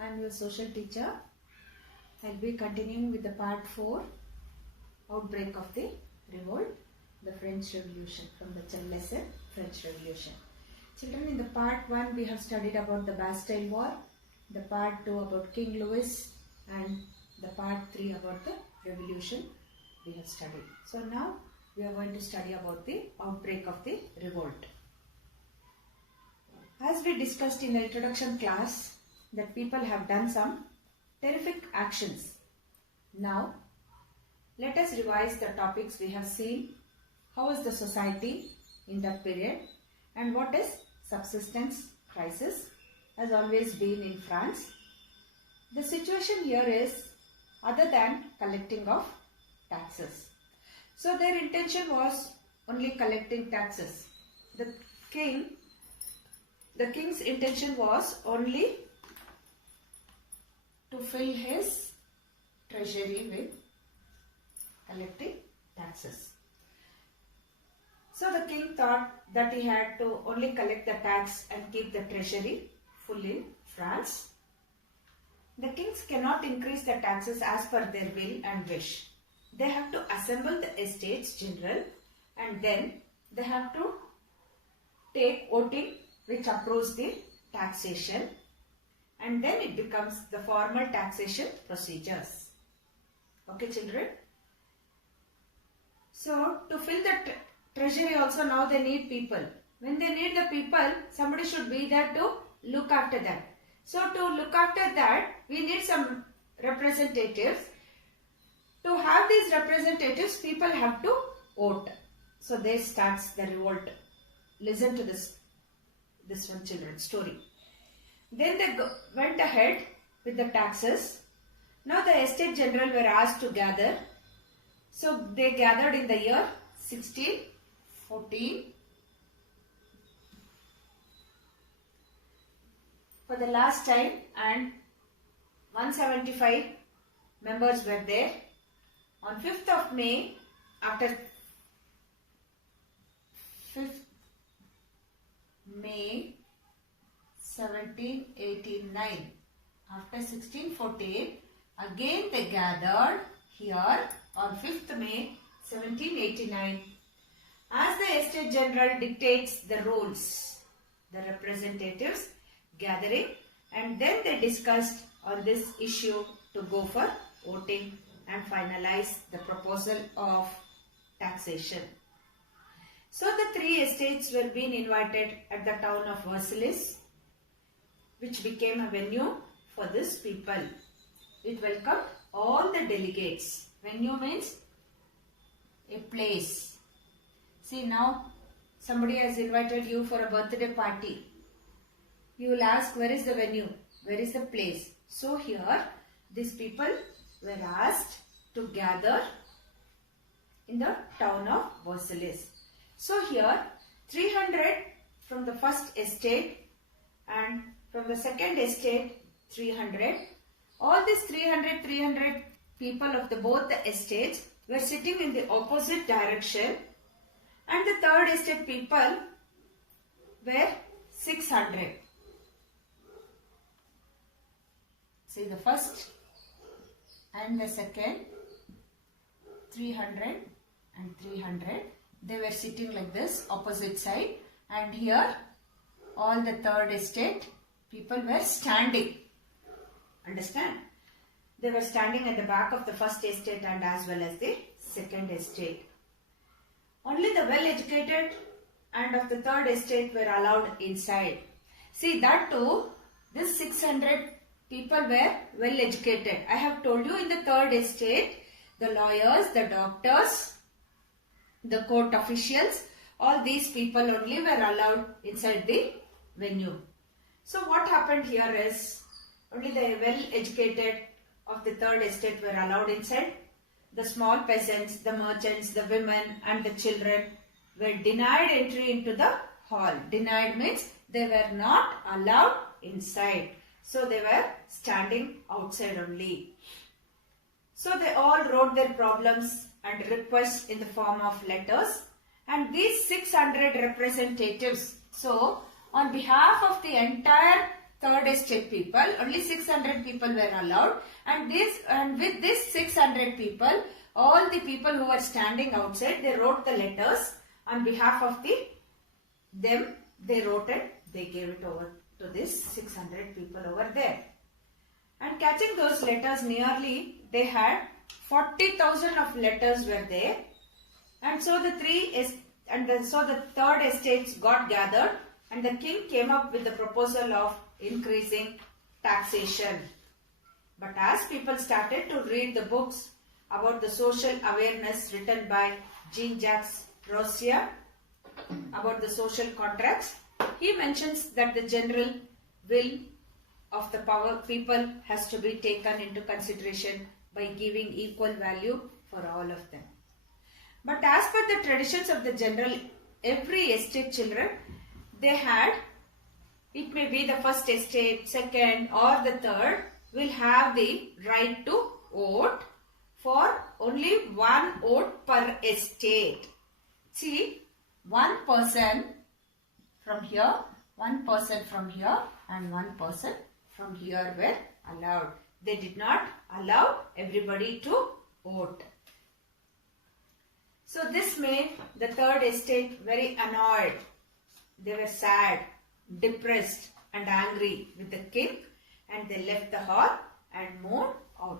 I am your social teacher. I will be continuing with the part 4, outbreak of the revolt, the French Revolution, from the lesson French Revolution. Children, in the part 1 we have studied about the Bastille War, the part 2 about King Louis, and the part 3 about the revolution we have studied. So now we are going to study about the outbreak of the revolt. As we discussed in the introduction class, that people have done some terrific actions. Now, let us revise the topics we have seen. How was the society in that period, and what is subsistence crisis has always been in France. The situation here is other than collecting of taxes. So their intention was only collecting taxes. The king's intention was only to fill his treasury with collecting taxes. So the king thought that he had to only collect the tax and keep the treasury full in France. The kings cannot increase the taxes as per their will and wish. They have to assemble the Estates General, and then they have to take voting which approves the taxation, and then it becomes the formal taxation procedures. Okay, children? So to fill the treasury also, now they need people. When they need the people, somebody should be there to look after that. So to look after that, we need some representatives. To have these representatives, people have to vote. So there starts the revolt. Listen to this one, children, story. Then they went ahead with the taxes. Now the Estate General were asked to gather. So they gathered in the year 1614. For the last time, and 175 members were there. On 5th of May, after 5th May 1789, after 1614, again they gathered here on 5th May 1789. As the Estate General dictates the rules, the representatives gathering, and then they discussed on this issue to go for voting and finalize the proposal of taxation. So the 3 estates were being invited at the town of Versailles, which became a venue for these people. It welcomed all the delegates. Venue means a place. See, now somebody has invited you for a birthday party. You will ask, where is the venue? Where is the place? So here, these people were asked to gather in the town of Versailles. So here, 300 from the first estate and from the second estate, 300. All these 300 people of both the estates were sitting in the opposite direction, and the third estate people were 600. See, the first and the second, 300 and 300. They were sitting like this, opposite side, and here all the third estate people were standing. Understand? They were standing at the back of the first estate and as well as the second estate. Only the well-educated and of the third estate were allowed inside. See, that too, this 600 people were well-educated. I have told you, in the third estate, the lawyers, the doctors, the court officials, all these people only were allowed inside the venue. So what happened here is, only the well-educated of the third estate were allowed inside. The small peasants, the merchants, the women and the children were denied entry into the hall. Denied means they were not allowed inside. So they were standing outside only. So they all wrote their problems and requests in the form of letters, and these 600 representatives, so on behalf of the entire third estate people, only 600 people were allowed, and with this 600 people, all the people who were standing outside, they wrote the letters on behalf of them. They wrote it, they gave it over to this 600 people over there. And catching those letters, nearly they had 40,000 of letters were there. And so the third estates got gathered, and the king came up with the proposal of increasing taxation. But as people started to read the books about the social awareness written by Jean-Jacques Rousseau about the social contracts, he mentions that the general will of the people has to be taken into consideration by giving equal value for all of them. But as per the traditions of the general, every estate children, they had, it may be the first estate, second or the third, will have the right to vote for only one vote per estate. See, one person from here, one person from here and one person from here were allowed. They did not allow everybody to vote. So this made the third estate very annoyed. They were sad, depressed and angry with the king, and they left the hall and moved out.